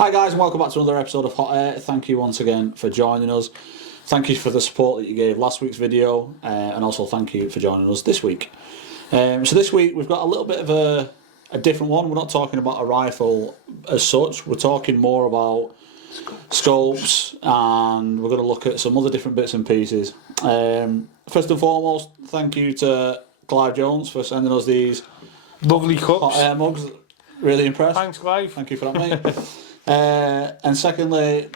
Hi guys, and welcome back to another episode of Hot Air. Thank you once again for joining us. Thank you for the support that you gave last week's video, and also thank you for joining us this week. So this week we've got a little bit of a different one. We're not talking about a rifle as such, we're talking more about scopes, and we're going to look at some other different bits and pieces. First and foremost, thank you to Clive Jones for sending us these lovely cups. Hot Air mugs. Really impressed. Thanks, Clive. Thank you for that, mate. And secondly,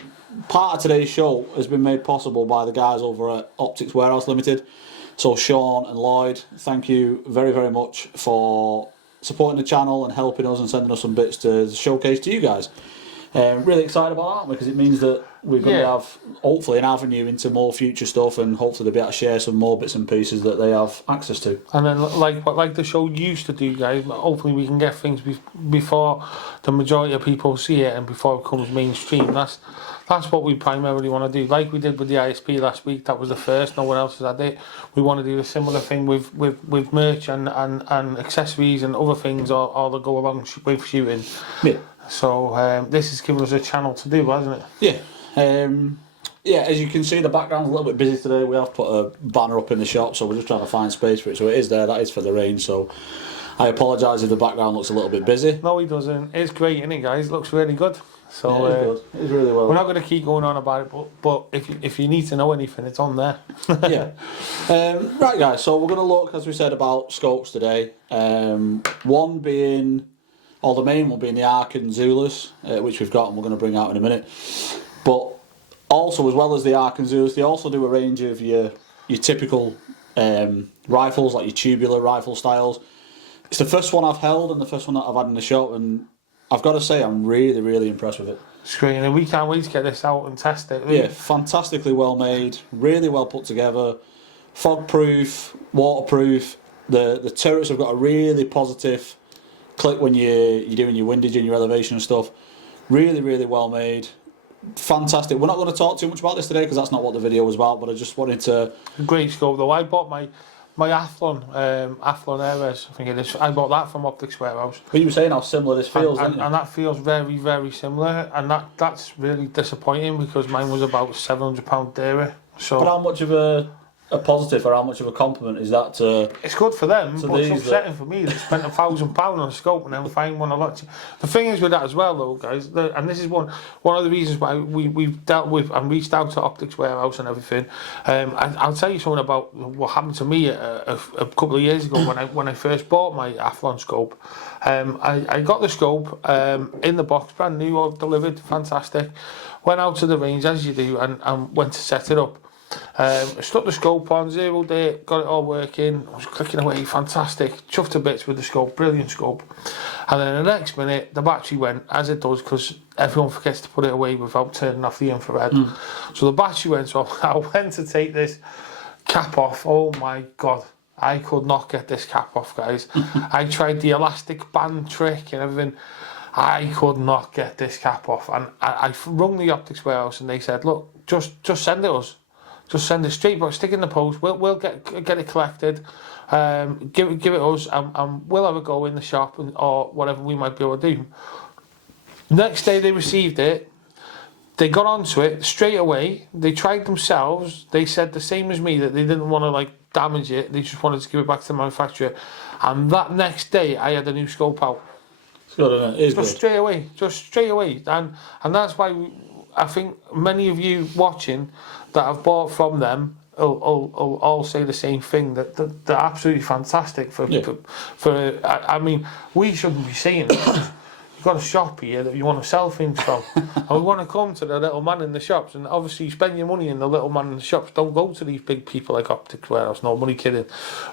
part of today's show has been made possible by the guys over at Optics Warehouse Limited. So Sean and Lloyd, thank you very, very much for supporting the channel and helping us and sending us some bits to showcase to you guys. Really excited about that because it means that we're going to have hopefully an avenue into more future stuff, and hopefully they'll be able to share some more bits and pieces that they have access to. And then like the show used to do, guys, hopefully we can get things before the majority of people see it and before it becomes mainstream. That's what we primarily want to do. Like we did with the ISP last week, that was the first, no one else has had it. We want to do a similar thing with merch and accessories and other things all that go along with shooting. Yeah. So this has given us a channel to do, hasn't it? Yeah. Yeah, as you can see, the background's a little bit busy today. We have put a banner up in the shop, so we're just trying to find space for it. So it is there, that is for the range. So I apologise if the background looks a little bit busy. No, it doesn't. It's great, isn't it, guys? It looks really good. So yeah, it's good. It's really well. We're not going to keep going on about it, but if you need to know anything, it's on there. Yeah. Right, guys, so we're going to look, as we said, about scopes today. One being, or the main one being the Arken Zulus, which we've got and we're going to bring out in a minute. But also, as well as the Arken Zulus, they also do a range of your typical rifles, like your tubular rifle styles. It's the first one I've held and the first one that I've had in the shop, and I've got to say I'm really, really impressed with it. It's great, and we can't wait to get this out and test it. Yeah, fantastically well made, really well put together, fog proof, waterproof. The turrets have got a really positive click when you're doing your windage and your elevation and stuff. Really, really well made. Fantastic. We're not going to talk too much about this today because that's not what the video was about, but I just wanted to... Great scope though. I bought my Athlon Ares, I think it is. I bought that from Optics Warehouse. But you were saying how similar this feels, and that feels very, very similar, and that's really disappointing because mine was about £700 dearer. So, but how much of a positive or how much of a compliment is that to... It's good for them, but it's upsetting for me. They spent £1,000 on a scope and then find one a lot. The thing is with that as well though, guys, and this is one of the reasons why we've dealt with and reached out to Optics Warehouse and everything. I'll tell you something about what happened to me a couple of years ago when I first bought my Athlon scope. I got the scope in the box, brand new, all delivered, fantastic. Went out to the range as you do and went to set it up. Stuck the scope on, 0 day, got it all working, I was clicking away, fantastic, chuffed to bits with the scope, brilliant scope. And then the next minute the battery went, as it does because everyone forgets to put it away without turning off the infrared. So the battery went, so I went to take this cap off. Oh my god, I could not get this cap off, guys. I tried the elastic band trick and everything, I could not get this cap off, and I rung the Optics Warehouse and they said, look, just send it us. Just send it straight, but stick it in the post. We'll get it collected. Give it us, and we'll have a go in the shop or whatever we might be able to do. Next day they received it. They got onto it straight away. They tried themselves. They said the same as me that they didn't want to damage it. They just wanted to give it back to the manufacturer. And that next day I had a new scope out. It's good, isn't it? It is just good. Just straight away, and that's why I think many of you watching that I've bought from them will all say the same thing, that they're absolutely fantastic for I mean, we shouldn't be saying it. You've got a shop here that you want to sell things from, and we want to come to the little man in the shops, and obviously you spend your money in the little man in the shops. Don't go to these big people like Optics Warehouse. No money, kidding,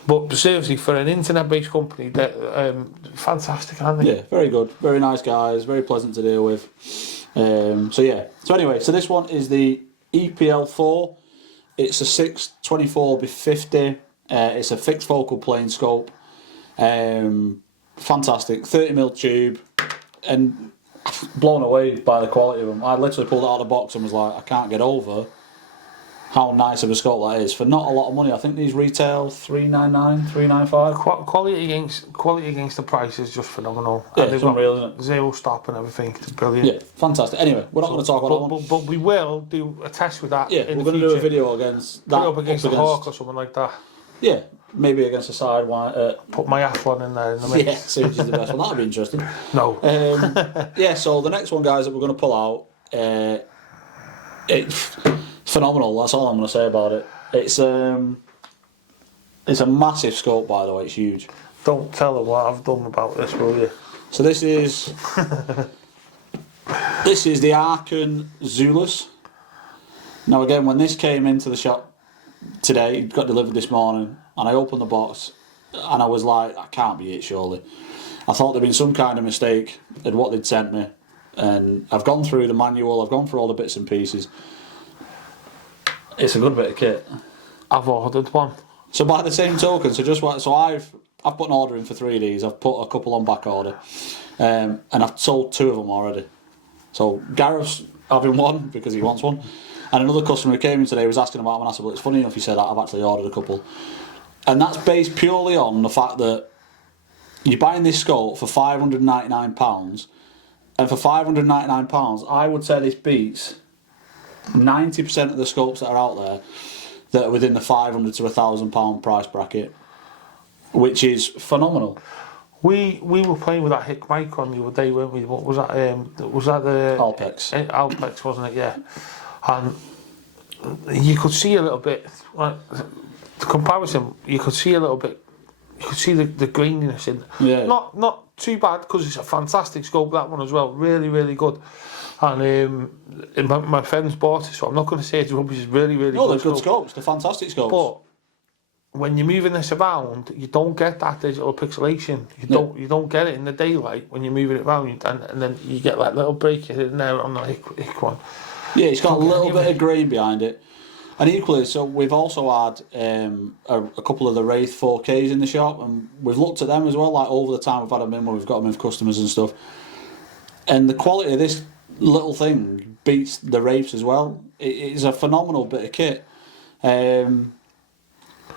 but seriously, for an internet-based company, they're fantastic, aren't they? Yeah, very good, very nice guys, very pleasant to deal with. So anyway, so this one is the EPL4. It's a 624x50. It's a fixed focal plane scope. Fantastic, 30mm tube, and blown away by the quality of them. I literally pulled it out of the box and was like, I can't get over how nice of a scope that is for not a lot of money. I think these retail $399, $395. Quality against the price is just phenomenal. Yeah, and it's unreal, isn't it? Zero stop and everything. It's brilliant. Yeah, fantastic. Anyway, we're not going to talk about that one. But we will do a test with that. Yeah, in we're the going to do a video against that. Put it up against a hawk or something like that. Yeah, maybe against a side one. Put my athlon in there in the mix. Yeah, see which is the best one. That'd be interesting. No. Yeah, so the next one, guys, that we're going to pull out, it's phenomenal. That's all I'm going to say about it. It's a massive scope, by the way. It's huge. Don't tell her what I've done about this, will you? So this is the Arken Zulus. Now again, when this came into the shop today, it got delivered this morning, and I opened the box, and I was like, that can't be it, surely. I thought there'd been some kind of mistake in what they'd sent me, and I've gone through the manual, I've gone through all the bits and pieces. It's a good bit of kit. I've ordered one. So by the same token, I've put an order in for 3 of these. I've put a couple on back order, and I've sold 2 of them already. So Gareth's having one because he wants one, and another customer who came in today was asking about them, and I said, well, it's funny enough you said that, I've actually ordered a couple. And that's based purely on the fact that you're buying this scope for £599, and for £599, I would say this beats 90% of the scopes that are out there that are within the £500 to £1,000 price bracket, which is phenomenal. We were playing with that Hick mic on the other day, weren't we? What was that? Was that the Alpex? Alpex, wasn't it? Yeah. And you could see a little bit. Like, the comparison, you could see a little bit. You could see the graininess in. Yeah. Not too bad because it's a fantastic scope, that one as well. Really, really good. And my friends bought it, so I'm not going to say it's rubbish. It's really, really good. No, they're good scopes. They're fantastic scopes. But when you're moving this around, you don't get that digital pixelation. You don't get it in the daylight when you're moving it around, and then you get that little break in there on the Hick one. Yeah, it's got a little bit of grain behind it. And equally, so we've also had a couple of the Wraith 4Ks in the shop, and we've looked at them as well. Like over the time we've had them in, where we've got them in for customers and stuff. And the quality of this little thing beats the Wraiths as well. It's a phenomenal bit of kit. I'm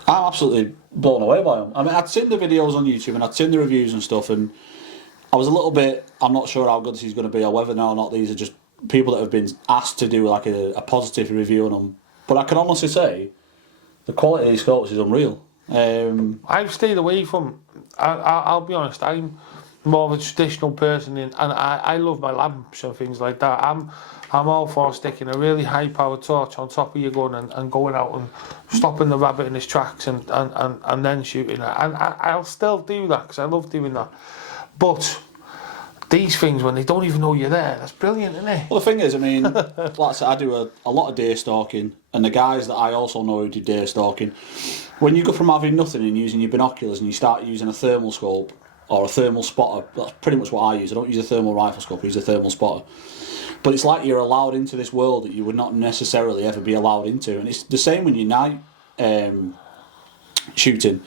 absolutely blown away by them. I mean, I'd seen the videos on YouTube and I'd seen the reviews and stuff, and I was a little bit, I'm not sure how good this is going to be, or whether or not these are just people that have been asked to do like a positive review on them. But I can honestly say the quality of these scopes is unreal. I've stayed away from. I'll be honest. I'm more of a traditional person, and I love my lamps and things like that. I'm all for sticking a really high powered torch on top of your gun and going out and stopping the rabbit in his tracks and then shooting it. And I'll still do that because I love doing that. But these things, when they don't even know you're there, that's brilliant, isn't it? Well, the thing is, I mean, like I said, I do a lot of deer stalking, and the guys that I also know who do deer stalking, when you go from having nothing and using your binoculars and you start using a thermal scope or a thermal spotter, that's pretty much what I use. I don't use a thermal rifle scope, I use a thermal spotter. But it's like you're allowed into this world that you would not necessarily ever be allowed into, and it's the same when you're night shooting.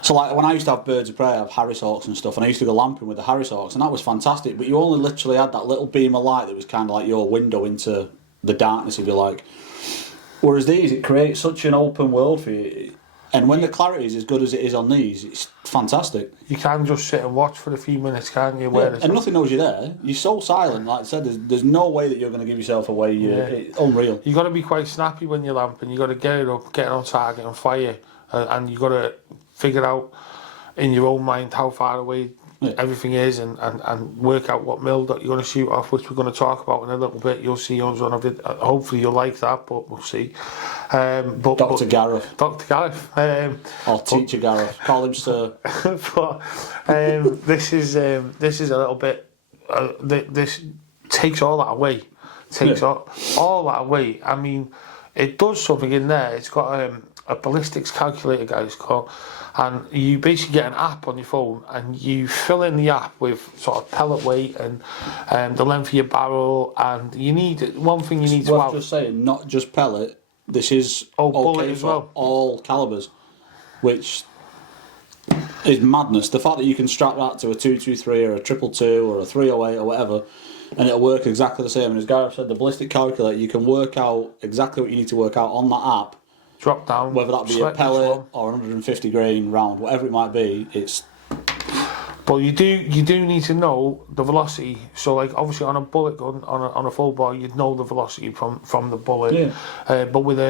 So like when I used to have birds of prey, I have Harris hawks and stuff, and I used to go lamping with the Harris hawks, and that was fantastic, but you only literally had that little beam of light that was kind of like your window into the darkness, if you like. Whereas these, it creates such an open world for you, and when the clarity is as good as it is on these, it's fantastic. You can just sit and watch for a few minutes, can't you? Yeah, and nothing knows you're there. You're so silent, like I said, there's no way that you're going to give yourself away. It's unreal. You've got to be quite snappy when you're lamping. You've got to get it up, get it on target and fire, and you've got to figure out in your own mind how far away everything is, and work out what mill that you're going to shoot off, which we're going to talk about in a little bit. You'll see on it. Hopefully you'll like that, but we'll see. Dr. Gareth. Dr. Gareth. I'll teach you, Gareth. Call him sir. But this is a little bit. This takes all that away. All that away. I mean, it does something in there. It's got a ballistics calculator, guys, called, and you basically get an app on your phone, and you fill in the app with sort of pellet weight and the length of your barrel, and you need one thing you need to have. Just saying, not just pellet. This is bullet as well. All calibers, which is madness. The fact that you can strap that to a 223 or a 222 or a 308 or whatever, and it'll work exactly the same. And as Gareth said, the ballistic calculator, you can work out exactly what you need to work out on that app. Drop down. Whether that be a pellet or 150 grain round, whatever it might be, it's. But you do need to know the velocity. So like obviously on a bullet gun, on a full bore, you'd know the velocity from the bullet. Yeah. But with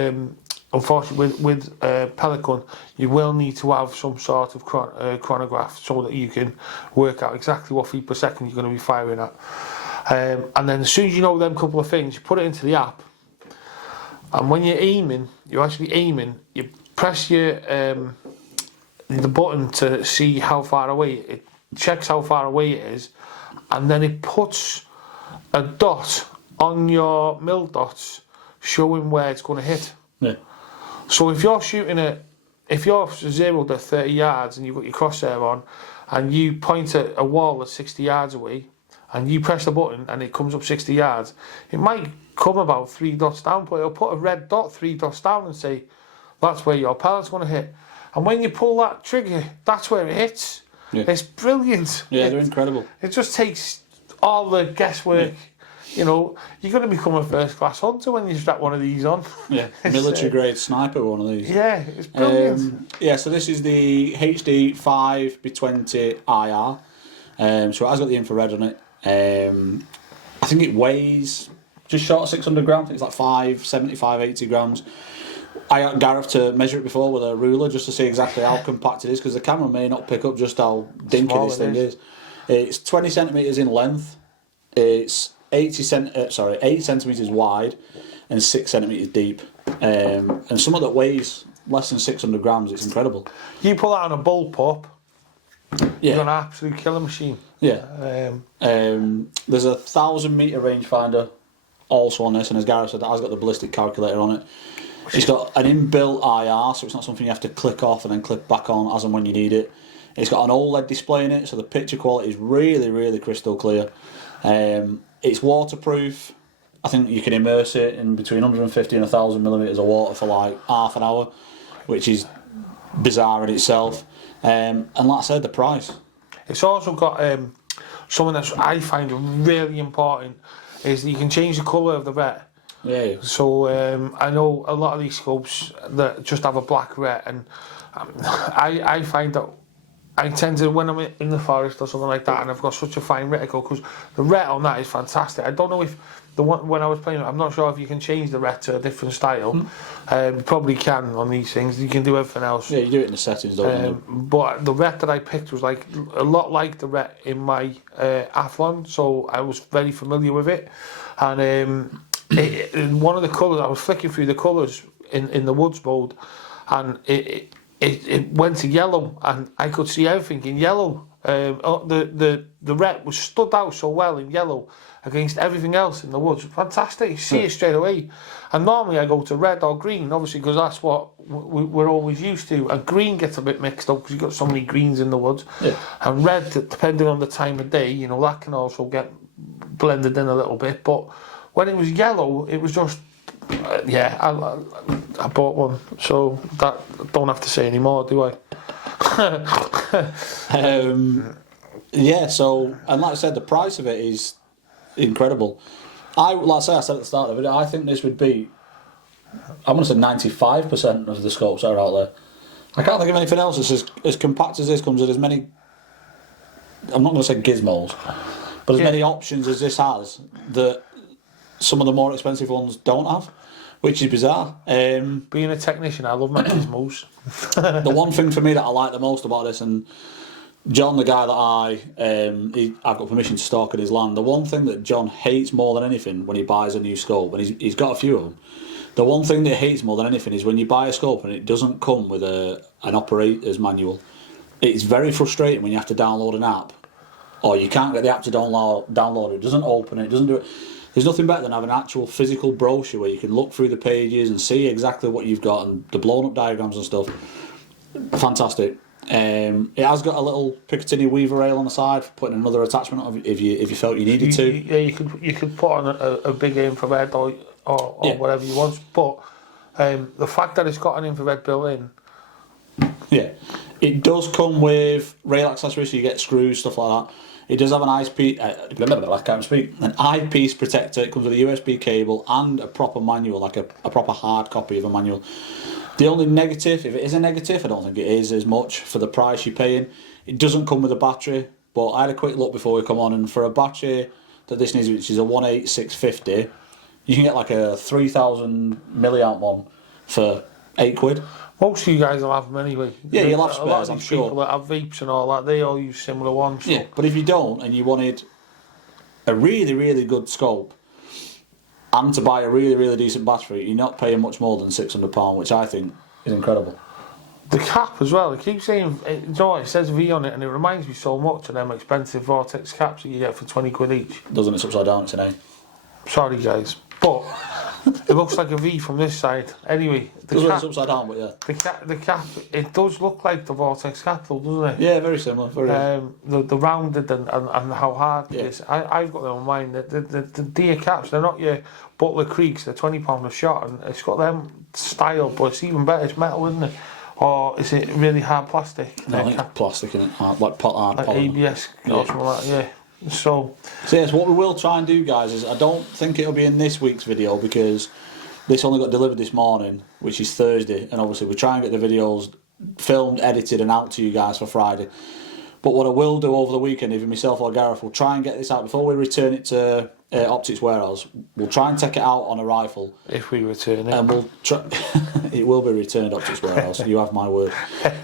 unfortunately with pellet gun, you will need to have some sort of chronograph so that you can work out exactly what feet per second you're going to be firing at. And then as soon as you know them couple of things, you put it into the app. And when you're aiming, you press the button to see how far away it checks how far away it is, and then it puts a dot on your mil dots showing where it's going to hit. Yeah. So if you're shooting if you're zeroed at 30 yards and you've got your crosshair on, and you point at a wall that's 60 yards away, and you press the button and it comes up 60 yards, it might come about 3 dots down, but it'll put a red dot 3 dots down and say, that's where your pellet's going to hit. And when you pull that trigger, that's where it hits. Yeah. It's brilliant. Yeah, they're incredible. It just takes all the guesswork. Yeah. You know, you're going to become a first-class hunter when you strap one of these on. Yeah, military-grade sniper, one of these. Yeah, it's brilliant. So this is the HD 5x20 IR. So it has got the infrared on it. I think it weighs just short of 600 grams. I think it's like 570, 580 grams. I got Gareth to measure it before with a ruler just to see exactly how compact it is, because the camera may not pick up just how dinky this thing is. It's 20 centimetres in length. It's 8 centimetres wide and 6 centimetres deep. And something that weighs less than 600 grams, it's incredible. You pull that on a bullpup, you're an absolute killer machine. Yeah. There's a 1,000-metre rangefinder also on this, and as Gareth said, that has got the ballistic calculator on it. It's got an inbuilt IR, so it's not something you have to click off and then click back on as and when you need it. It's got an OLED display in it, so the picture quality is really, really crystal clear. It's waterproof. I think you can immerse it in between 150 and 1,000 millimetres of water for like half an hour, which is bizarre in itself. And like I said, the price. It's also got something that I find really important, is that you can change the colour of the ret. Yeah. So I know a lot of these scopes that just have a black ret, and I find that I tend to, when I'm in the forest or something like that, and I've got such a fine reticle, because the ret on that is fantastic. I don't know if the one when I was playing, I'm not sure if you can change the ret to a different style. You probably can on these things. You can do everything else. Yeah, you do it in the settings, don't you? But the ret that I picked was like a lot like the ret in my Athlon, so I was very familiar with it. And one of the colours, I was flicking through the colours in the woods mode, and it went to yellow, and I could see everything in yellow. The ret was stood out so well in yellow against everything else in the woods. Fantastic, you see it straight away. And normally I go to red or green, obviously, because that's what we're always used to. And green gets a bit mixed up because you've got so many greens in the woods. Yeah. And red, depending on the time of day, you know, that can also get blended in a little bit. But when it was yellow, it was just, I bought one, so that I don't have to say any more, do I? So, and like I said, the price of it is incredible. I said at the start of the video, I think this would be, I'm going to say 95% of the scopes that are out there. I can't think of anything else that's as compact as this, comes with as many, I'm not going to say gizmos, but as many options as this has that some of the more expensive ones don't have, which is bizarre. Being a technician, I love my gizmos. The one thing for me that I like the most about this, and John, the guy that I've got permission to stalk at his land, the one thing that John hates more than anything when he buys a new scope, and he's got a few of them, the one thing that he hates more than anything is when you buy a scope and it doesn't come with an operator's manual. It's very frustrating when you have to download an app, or you can't get the app to download it, doesn't open it, doesn't do it. There's nothing better than having an actual physical brochure where you can look through the pages and see exactly what you've got and the blown up diagrams and stuff. Fantastic. It has got a little Picatinny weaver rail on the side for putting another attachment on if you felt you needed to. Yeah, you could put on a big infrared or whatever you want. But the fact that it's got an infrared built in. Yeah. It does come with rail accessories, so you get screws, stuff like that. It does have an eyepiece. I can't speak. An eyepiece protector. It comes with a USB cable and a proper manual, like a proper hard copy of a manual. The only negative, if it is a negative, I don't think it is as much for the price you're paying. It doesn't come with a battery, but I had a quick look before we come on, and for a battery that this needs, which is a 18650, you can get like a 3000 milliamp one for £8. Most of you guys will have them anyway. Yeah, you'll have spares, I'm sure. People that have vapes and all that, they all use similar ones. So. Yeah, but if you don't and you wanted a really, really good scope and to buy a really, really decent battery, you're not paying much more than £600, which I think is incredible. The cap as well, it keeps saying, you know what, it says V on it, and it reminds me so much of them expensive Vortex caps that you get for £20 each. Doesn't it? Upside down, it's an A. Sorry guys, but it looks like a V from this side. Anyway, the Doesn't cap, it's upside down, but yeah. the cap, it does look like the Vortex cap though, doesn't it? Yeah, very similar. The rounded and how hard it is. I've got them on mine. The deer caps, they're not your Butler Creeks, they're £20 a shot, and it's got them style, but it's even better, it's metal, isn't it? Or is it really hard plastic? No, I think it's plastic, isn't it? Hard, like polymer. ABS or something like that, yeah. So yes, what we will try and do, guys, is I don't think it'll be in this week's video because this only got delivered this morning, which is Thursday, and obviously we try and get the videos filmed, edited and out to you guys for Friday. But what I will do over the weekend, either myself or Gareth, will try and get this out before we return it to Optics Warehouse. We'll try and take it out on a rifle. If we return it. And we'll try... It will be returned Optics Warehouse, you have my word.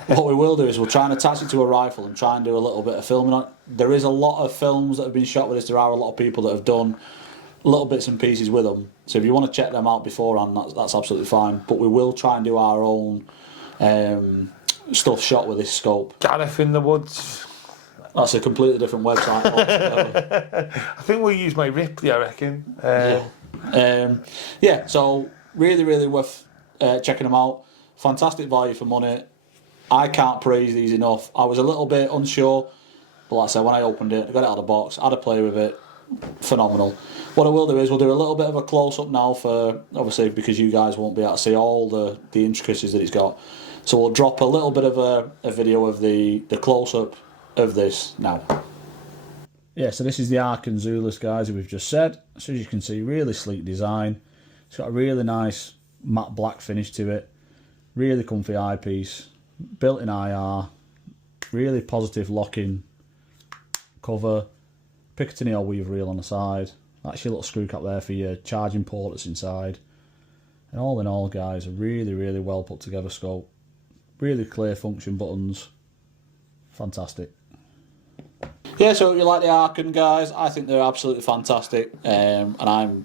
What we will do is we'll try and attach it to a rifle and try and do a little bit of filming on it. There is a lot of films that have been shot with this. There are a lot of people that have done little bits and pieces with them. So if you want to check them out beforehand, that's absolutely fine. But we will try and do our own stuff shot with this scope. Gareth in the woods. That's a completely different website. I think we'll use my Ripley, I reckon. Yeah, so really, really worth checking them out. Fantastic value for money. I can't praise these enough. I was a little bit unsure, but like I said, when I opened it, I got it out of the box, had a play with it, phenomenal. What I will do is we'll do a little bit of a close-up now for, obviously, because you guys won't be able to see all the intricacies that it's got. So we'll drop a little bit of a video of the close-up of this now. Yeah, so this is the Arken Zulus, guys, as we've just said. So as you can see, really sleek design. It's got a really nice matte black finish to it. Really comfy eyepiece. Built-in IR. Really positive locking cover. Picatinny or weave reel on the side. That's your little screw cap there for your charging port that's inside. And all in all, guys, a really, really well put together scope. Really clear function buttons. Fantastic. Yeah, so if you like the Arken, guys, I think they're absolutely fantastic, and I'm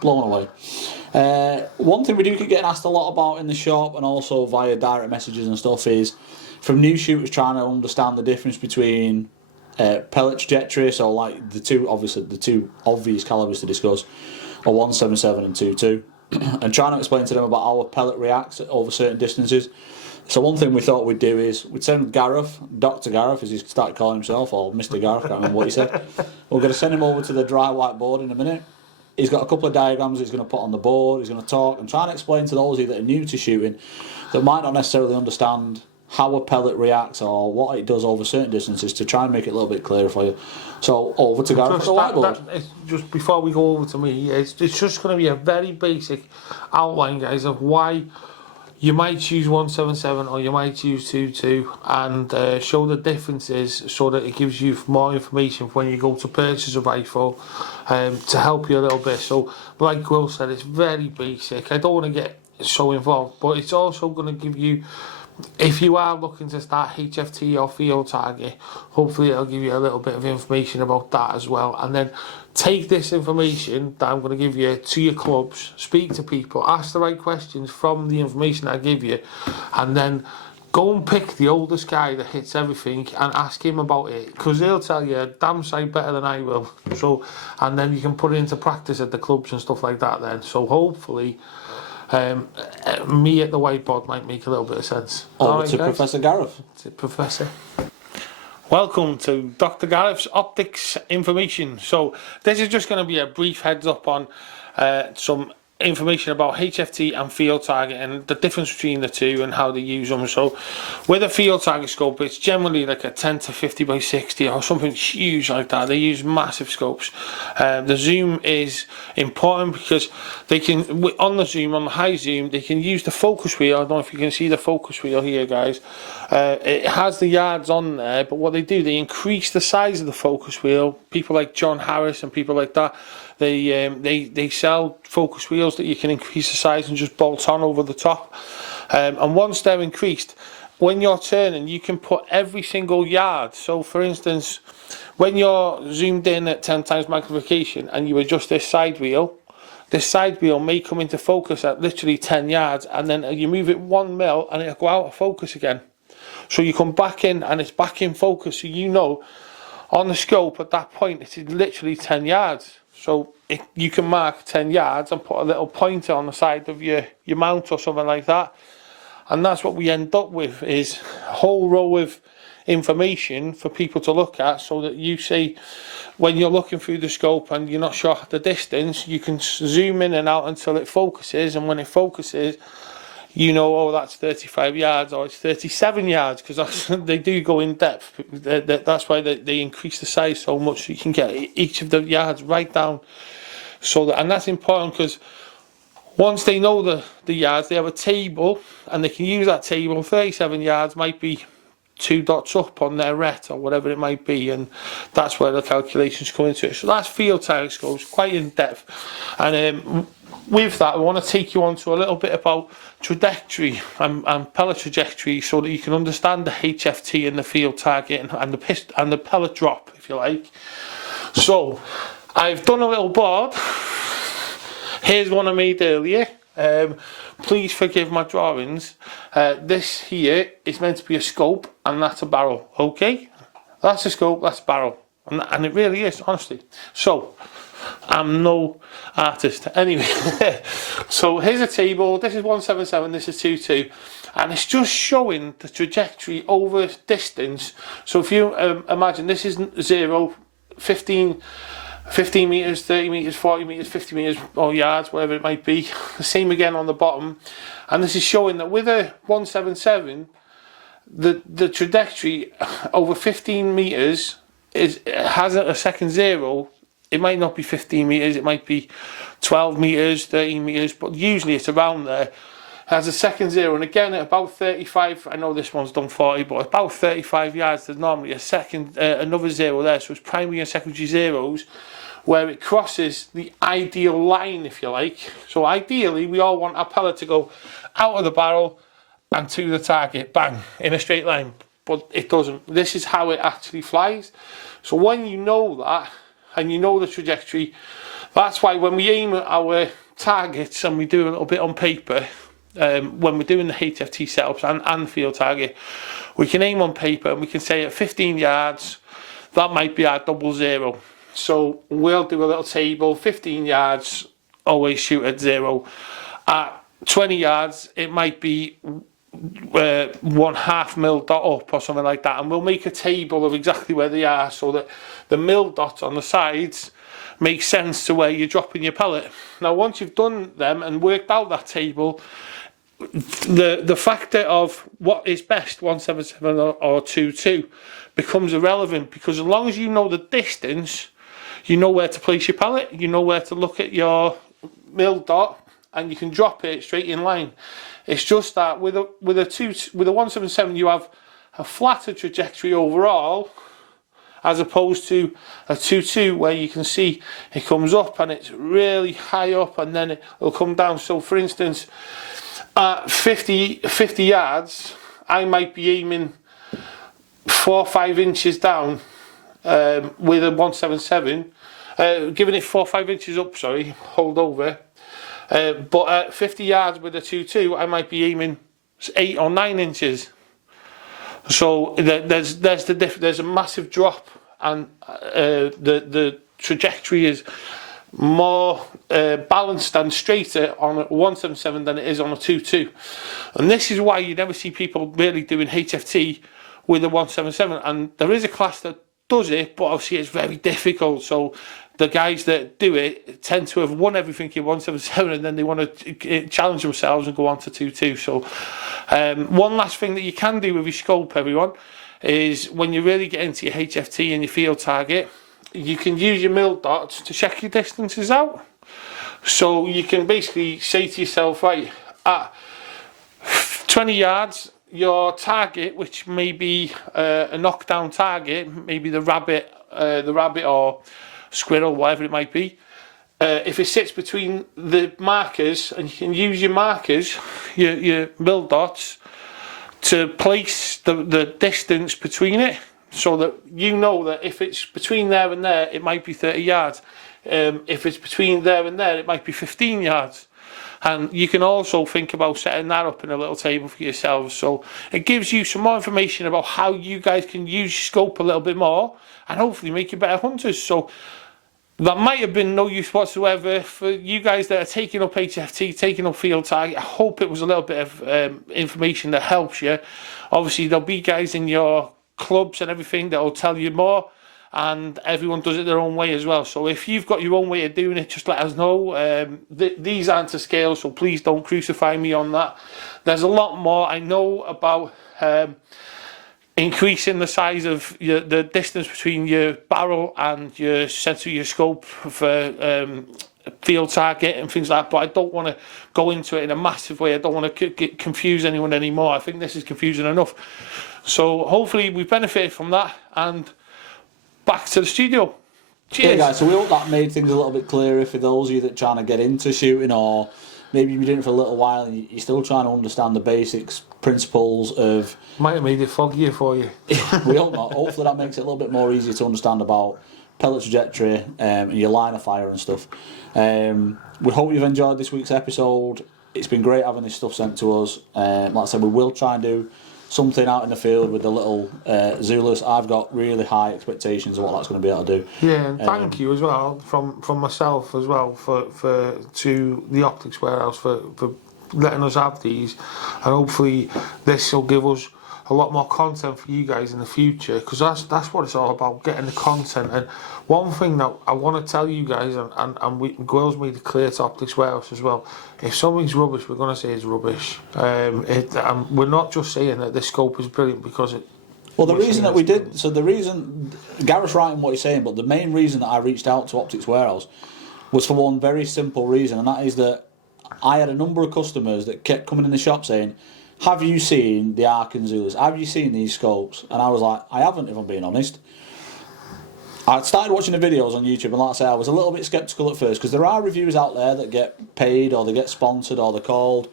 blown away. One thing we do keep getting asked a lot about in the shop and also via direct messages and stuff is from new shooters trying to understand the difference between pellet trajectory, so like the two obvious calibers to discuss are 177 and 22, and trying to explain to them about how a pellet reacts over certain distances. So one thing we thought we'd do is we'd send Gareth, Dr. Gareth as he started calling himself, or Mr. Gareth, I can't remember what he said. We're going to send him over to the dry whiteboard in a minute. He's got a couple of diagrams he's going to put on the board, he's going to talk and try and explain to those of you that are new to shooting that might not necessarily understand how a pellet reacts or what it does over certain distances to try and make it a little bit clearer for you. So over to Gareth for the whiteboard. Just before we go over to me, it's just going to be a very basic outline, guys, of why you might choose 177 or you might choose 22 and show the differences so that it gives you more information when you go to purchase a rifle to help you a little bit. So like Will said, it's very basic. I don't want to get so involved, but it's also going to give you, if you are looking to start HFT or field target, hopefully it'll give you a little bit of information about that as well. And then take this information that I'm going to give you to your clubs, speak to people, ask the right questions from the information I give you, and then go and pick the oldest guy that hits everything and ask him about it, because he'll tell you a damn sight better than I will. So, and then you can put it into practice at the clubs and stuff like that then. So hopefully me at the whiteboard might make a little bit of sense. Over to Professor Gareth. To Professor. Welcome to Dr. Gareth's Optics Information. So this is just going to be a brief heads up on some information about HFT and field target and the difference between the two and how they use them. So with a field target scope, it's generally like a 10 to 50 by 60 or something huge like that. They use massive scopes. The zoom is important because they can, on the zoom, on the high zoom, they can use the focus wheel. I don't know if you can see the focus wheel here, guys. It has the yards on there, but what they do, they increase the size of the focus wheel. People like John Harris and people like that, they sell focus wheels that you can increase the size and just bolt on over the top. And once they're increased, when you're turning, you can put every single yard. So for instance, when you're zoomed in at 10 times magnification and you adjust this side wheel may come into focus at literally 10 yards, and then you move it 1 mil and it'll go out of focus again. So you come back in and it's back in focus, so you know on the scope at that point it's literally 10 yards. So you can mark 10 yards and put a little pointer on the side of your mount or something like that. And that's what we end up with, is a whole row of information for people to look at, so that you see when you're looking through the scope and you're not sure the distance, you can zoom in and out until it focuses, and when it focuses, you know, oh, that's 35 yards or it's 37 yards, because they do go in depth. That's why they increase the size so much, so you can get each of the yards right down. So and that's important, because once they know the yards, they have a table and they can use that table. 37 yards might be 2 dots up on their ret or whatever it might be, and that's where the calculations come into it. So that's field target scopes, quite in depth. And with that, I want to take you on to a little bit about trajectory and pellet trajectory, so that you can understand the HFT and the field target and the pellet drop, if you like. So I've done a little board. Here's one I made earlier. Please forgive my drawings. This here is meant to be a scope, and that's a barrel. Okay, that's a scope, that's a barrel, and it really is, honestly. So I'm no artist anyway. So here's a table. This is 177, this is 22, and it's just showing the trajectory over distance. So if you imagine, this is 0, 15 meters, 30 meters, 40 meters, 50 meters, or yards, whatever it might be. The same again on the bottom, and this is showing that with a 177, the trajectory over 15 meters has a second 0. It might not be 15 meters, it might be 12 meters, 13 meters, but usually it's around there. Has a second 0, and again at about 35, I know this one's done 40, but about 35 yards, there's normally a second, another 0 there. So it's primary and secondary zeros where it crosses the ideal line, if you like. So ideally, we all want our pellet to go out of the barrel and to the target, bang, in a straight line, but it doesn't. This is how it actually flies. So when you know that, and you know the trajectory, that's why when we aim at our targets, and we do a little bit on paper, when we're doing the HFT setups and field target, we can aim on paper and we can say at 15 yards, that might be our 00. So we'll do a little table, 15 yards, always shoot at 0. At 20 yards, it might be 1/2 mil dot up or something like that, and we'll make a table of exactly where they are, so that the mil dots on the sides make sense to where you're dropping your pellet. Now once you've done them and worked out that table, the factor of what is best, 177 or 22, becomes irrelevant, because as long as you know the distance, you know where to place your pellet, you know where to look at your mil dot, and you can drop it straight in line. It's just that with a 177, you have a flatter trajectory overall, as opposed to a 22 where you can see it comes up and it's really high up, and then it'll come down. So for instance, at 50 yards, I might be aiming 4 or 5 inches down with a 177, giving it 4 or 5 inches up, sorry, hold over. But at 50 yards with a 22, I might be aiming 8 or 9 inches. So there's a massive drop, and the trajectory is more balanced and straighter on a 177 than it is on a 22. And this is why you never see people really doing HFT with a 177. And there is a class that does it, but obviously it's very difficult. So the guys that do it tend to have won everything in 177, and then they want to challenge themselves and go on to 2-2. So one last thing that you can do with your scope, everyone, is when you really get into your HFT and your field target, you can use your mil dots to check your distances out. So you can basically say to yourself, right, at 20 yards, your target, which may be a knockdown target, maybe the rabbit or squirrel, whatever it might be, if it sits between the markers, and you can use your markers, your mil dots, to place the distance between it, so that you know that if it's between there and there, it might be 30 yards. If it's between there and there, it might be 15 yards. And you can also think about setting that up in a little table for yourselves. So it gives you some more information about how you guys can use your scope a little bit more, and hopefully make you better hunters. So that might have been no use whatsoever for you guys that are taking up HFT, taking up field target. I hope it was a little bit of information that helps you. Obviously, there'll be guys in your clubs and everything that will tell you more, and everyone does it their own way as well. So if you've got your own way of doing it, just let us know. These aren't to scale, so please don't crucify me on that. There's a lot more I know about increasing the size of the distance between your barrel and your centre of your scope for field target and things like that, but I don't want to go into it in a massive way. I don't want to confuse anyone anymore. I think this is confusing enough. So hopefully we've benefited from that, and back to the studio. Cheers. Yeah, guys, so we hope that made things a little bit clearer for those of you that are trying to get into shooting, or maybe you've been doing it for a little while and you're still trying to understand the basics, principles of... Might have made it foggier for you. We hope not. Hopefully that makes it a little bit more easier to understand about pellet trajectory and your line of fire and stuff. We hope you've enjoyed this week's episode. It's been great having this stuff sent to us. Like I said, we will try and do something out in the field with the little Zulus. I've got really high expectations of what that's going to be able to do. Yeah, and thank you as well from myself as well for to the Optics Warehouse for letting us have these, and hopefully this will give us a lot more content for you guys in the future, because that's what it's all about, getting the content. And one thing that I want to tell you guys, and Gwil's made it clear to Optics Warehouse as well, if something's rubbish, we're going to say it's rubbish. And we're not just saying that this scope is brilliant because it... Well, the reason that we did... So the reason... Gareth's right in what he's saying, but the main reason that I reached out to Optics Warehouse was for one very simple reason, and that is that I had a number of customers that kept coming in the shop saying, have you seen the Arken Zulus? Have you seen these scopes? And I was like, I haven't, if I'm being honest. I started watching the videos on YouTube, and like I say, I was a little bit sceptical at first, because there are reviewers out there that get paid, or they get sponsored, or they're called,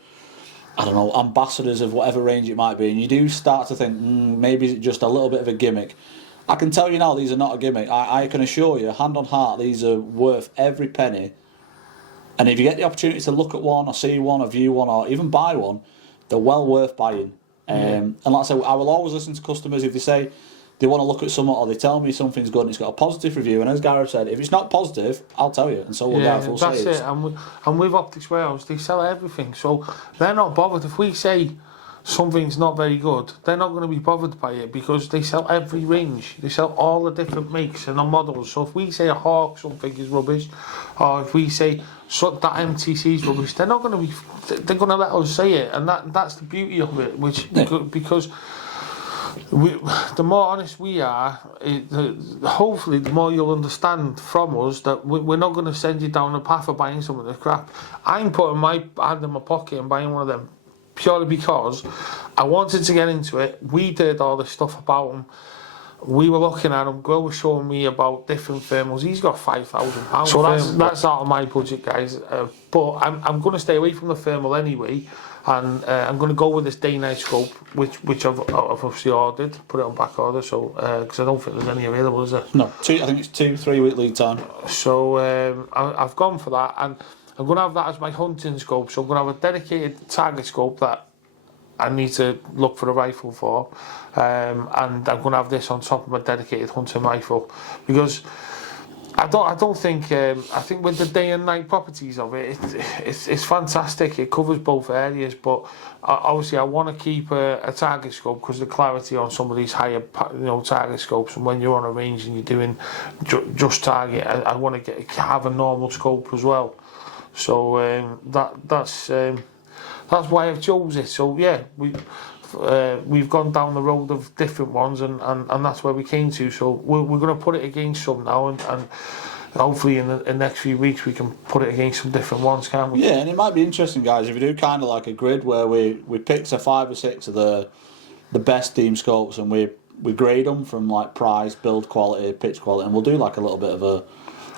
I don't know, ambassadors of whatever range it might be, and you do start to think, maybe it's just a little bit of a gimmick. I can tell you now, these are not a gimmick. I can assure you, hand on heart, these are worth every penny. And if you get the opportunity to look at one, or see one, or view one, or even buy one, they're well worth buying. And like I said, I will always listen to customers if they say they want to look at something, or they tell me something's good and it's got a positive review. And as Gareth said, if it's not positive, I'll tell you, and so will Gareth will say it. That's it. And with Optics Warehouse, they sell everything, so they're not bothered if we say something's not very good. They're not going to be bothered by it, because they sell every range. They sell all the different makes and the models. So if we say a Hawk something is rubbish, or if we say that MTC is rubbish, they're not going to be. They're going to let us say it, and that's the beauty of it. Because the more honest we are, hopefully the more you'll understand from us that we're not going to send you down the path of buying something that's crap. I'm putting my hand in my pocket and buying one of them purely because I wanted to get into it. We did all this stuff about them. We were looking at them. Gwil was showing me about different thermals. He's got £5,000. So that's out of my budget, guys. But I'm going to stay away from the thermal anyway, and I'm going to go with this day-night scope, which I've obviously ordered, put it on back order. So because I don't think there's any available, is there? No, I think it's 2-3 week lead time. So I've gone for that, and I'm going to have that as my hunting scope. So I'm going to have a dedicated target scope that I need to look for a rifle for, and I'm going to have this on top of my dedicated hunting rifle, because I don't think. I think with the day and night properties of it, it's fantastic. It covers both areas, but obviously I want to keep a target scope because the clarity on some of these higher, target scopes. And when you're on a range and you're doing just target, I want to have a normal scope as well. So that's why I've chose it. So yeah, we've gone down the road of different ones, and that's where we came to. So we're going to put it against some now, and hopefully in the next few weeks we can put it against some different ones, can't we? Yeah, and it might be interesting, guys, if we do kind of like a grid where we pick 5 or 6 of the best team scopes and we grade them from like price, build quality, pitch quality, and we'll do like a little bit of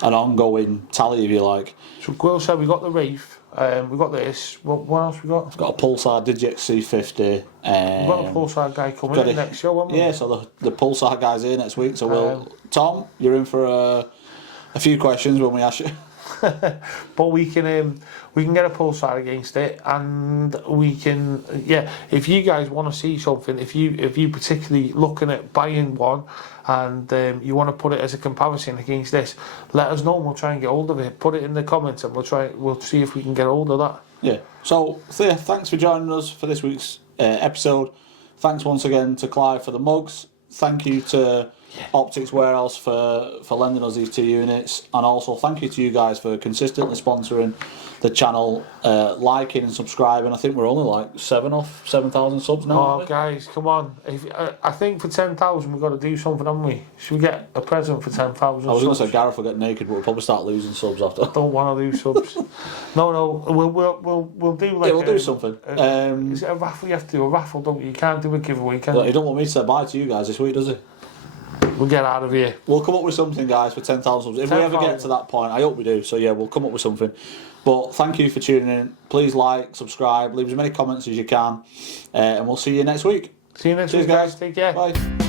an ongoing tally, if you like. So Will said we got the Wraith. We got this. What else we got? We've got a Pulsar Digix C50. We've got a Pulsar guy coming in next show, haven't we? Yeah, so the Pulsar guy's here next week. So Tom, you're in for a few questions when we ask you. But we can get a Pulsar against it, and we can if you guys want to see something, if you particularly looking at buying one, and you want to put it as a comparison against this, let us know and we'll try and get hold of it. Put it in the comments and we'll see if we can get hold of that. Yeah. So thanks for joining us for this week's episode. Thanks once again to Clive for the mugs. Thank you to Optics Warehouse for lending us these 2 units, and also thank you to you guys for consistently sponsoring the channel, liking and subscribing. I think we're only like 7,000 subs now. Oh guys, come on! I think for 10,000 we've got to do something, haven't we? Should we get a present for 10,000? I was going to say Gareth will get naked, but we'll probably start losing subs after. Don't want to lose subs. No, we'll do like. Yeah, we'll do something. Is it a raffle? You have to do a raffle, don't you? You can't do a giveaway, can you? You don't want me to say bye to you guys this week, does he? We'll get out of here. We'll come up with something, guys, for 10,000 subs. If we ever get to that point, I hope we do. So yeah, we'll come up with something. But thank you for tuning in. Please like, subscribe, leave as many comments as you can, and we'll see you next week. See you next week, guys. Take care. Bye.